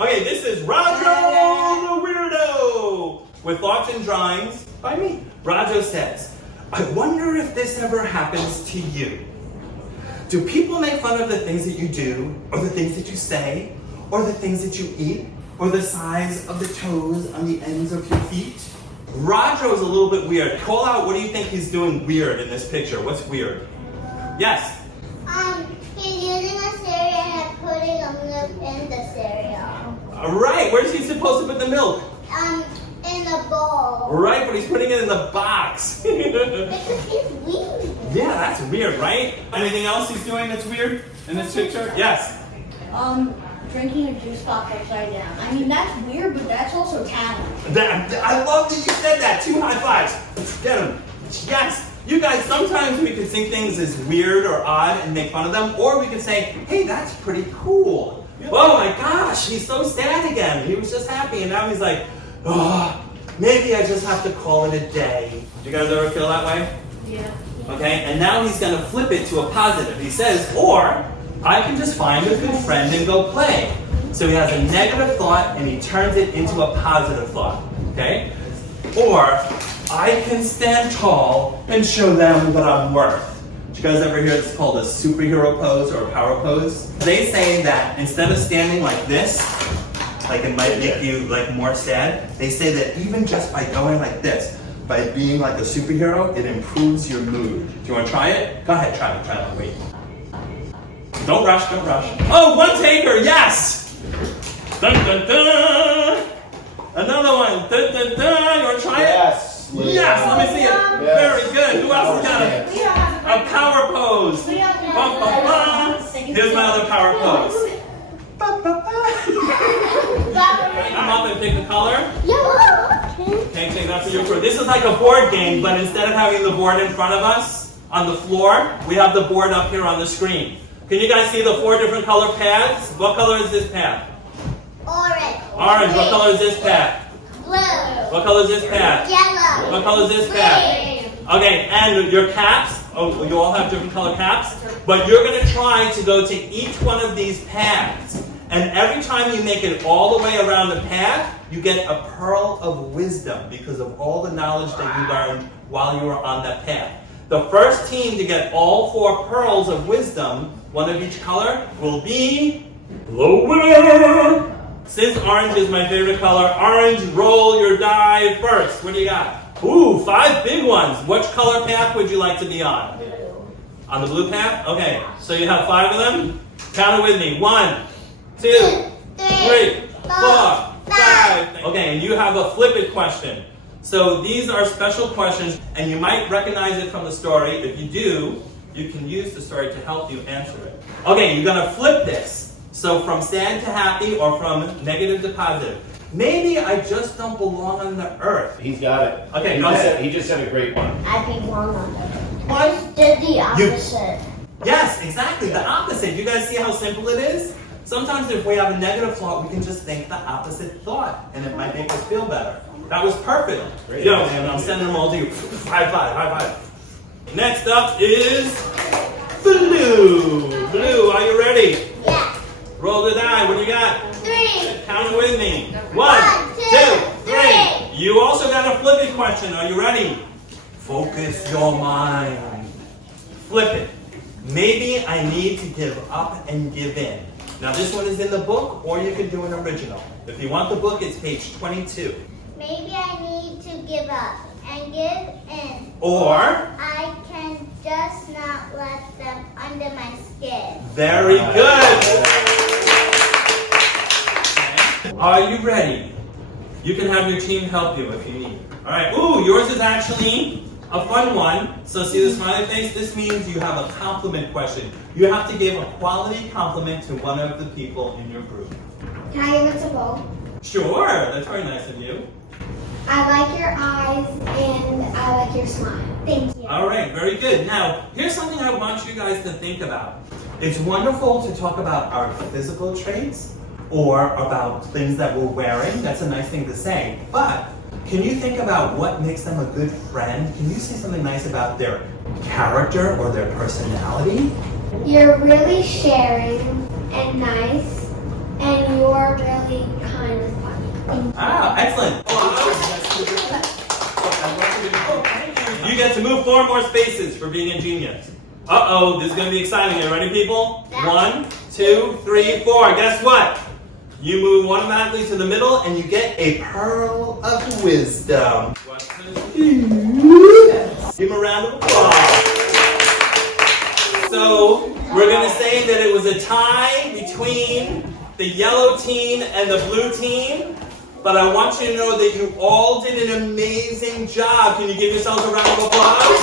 Okay, this is Rodro the Weirdo with thoughts and drawings by me. Rodro says, I wonder if this ever happens to you. Do people make fun of the things that you do, or the things that you say, or the things that you eat, or the size of the toes on the ends of your feet? Rodro is a little bit weird. Call out, what do you think he's doing weird in this picture? What's weird? Yes? He's using a cereal and putting a milk in the cereal. Right, where's he supposed to put the milk? In the bowl. Right, but he's putting it in the box. Because he's weird. Yeah, that's weird, right? Anything else he's doing that's weird in this picture? Yes? Drinking a juice box upside down. I mean, that's weird, but that's also talent. I love that you said that. 2 high fives. Get him. Yes. You guys, sometimes we can see things as weird or odd and make fun of them, or we can say, hey, that's pretty cool. Oh my gosh, he's so sad again. He was just happy, and now he's like, oh, maybe I just have to call it a day. Do you guys ever feel that way? Yeah. Okay, and now he's going to flip it to a positive. He says, or I can just find a good friend and go play. So he has a negative thought and he turns it into a positive thought. Okay? Or I can stand tall and show them what I'm worth. Did you guys ever hear this called a superhero pose or a power pose? They say that instead of standing like this, like it might make you like more sad, they say that even just by going like this, by being like a superhero, it improves your mood. Do you want to try it? Go ahead, try it. Wait. Don't rush. Oh, one taker, yes! Dun, dun, dun. Another one, dun, dun, dun. You want to try it? Yes. Yes, let me see it. Yes. Very good. Who else has got a power pose? Bum, bum, bum. Here's my other power pose. Come up and pick the color. Okay, take that for your crew. This is like a board game, but instead of having the board in front of us on the floor, we have the board up here on the screen. Can you guys see the 4 different color pads? What color is this pad? Orange. Orange. What color is this pad? Blue. What color is this pad? Yellow. What color is this pad? Okay, and your caps, oh, you all have different color caps, but you're going to try to go to each one of these pads, and every time you make it all the way around the pad, you get a pearl of wisdom because of all the knowledge that you learned while you were on that path. The first team to get all 4 pearls of wisdom, one of each color, will be the winner! Since orange is my favorite color, orange, roll your die first. What do you got? Ooh, 5 big ones. Which color path would you like to be on? Blue. On the blue path? Okay, so you have 5 of them? Count it with me. 1, 2, 3, 4, 5. Okay, and you have a flip it question. So these are special questions, and you might recognize it from the story. If you do, you can use the story to help you answer it. Okay, you're going to flip this. So from sad to happy or from negative to positive. Maybe I just don't belong on the earth. He's got it. Okay, go ahead. He just said a great one. I belong on the earth. I did the opposite. Yes, exactly, the opposite. You guys see how simple it is? Sometimes if we have a negative thought, we can just think the opposite thought, and it might make us feel better. That was perfect. Great. Yo, man, I'm sending them all to you. High five. Next up is blue. Blue, are you ready? Yeah. Roll the die. What do you got? 3. Count it with me. 1, 1, 2, 3. You also got a flip it question. Are you ready? Focus your mind. Flip it. Maybe I need to give up and give in. Now this one is in the book, or you can do an original. If you want the book, it's page 22. Maybe I need to give up and give in. Or I can just not let them under my skin. very good. Are you ready? You can have your team help you if you need. All right. Ooh, yours is actually a fun one. So see the smiley face? This means you have a compliment question. You have to give a quality compliment to one of the people in your group. Can I give it to both? Sure. That's very nice of you. I like your eyes and I like your smile. Thank you. All right, very good. Now, here's something I want you guys to think about. It's wonderful to talk about our physical traits or about things that we're wearing. That's a nice thing to say. But can you think about what makes them a good friend? Can you say something nice about their character or their personality? You're really sharing and nice And you're really kind of funny. Ah, excellent. You get to move 4 more spaces for being a genius. Uh-oh, this is going to be exciting. Are you ready, people? 1, 2, 3, 4. Guess what? You move automatically to the middle and you get a pearl of wisdom. Give him a round of applause. So, we're going to say that it was a tie between the yellow team and the blue team. But I want you to know that you all did an amazing job. Can you give yourselves a round of applause?